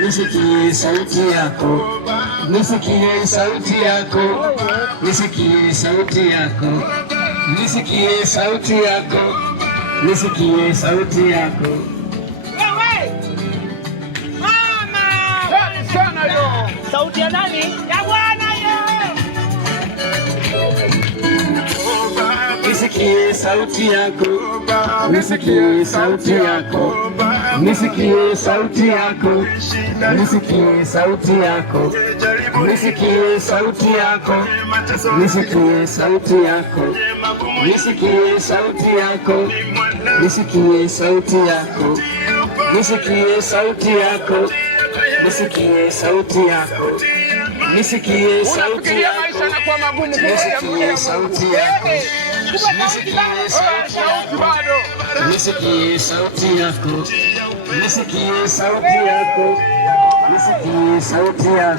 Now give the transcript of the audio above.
Nisikie sauti yako, nisikie sauti yako, nisikie sauti yako, nisikie sauti yako, nisikie sauti yako. Mama! Sana yo. Sauti ya nani? Ya Bwana yo. Nisikie sauti yako, nisikie sauti yako, nisikie sauti yako, nisikie sauti yako, nisikie sauti yako, nisikie sauti yako, nisikie sauti yako, nisikie sauti yako, nisikie sauti yako, nisikie sauti yako, nisikie sauti yako, nisikie sauti yako. Nisikie sauti yako, nisikie sauti yako, nisikie sauti yako.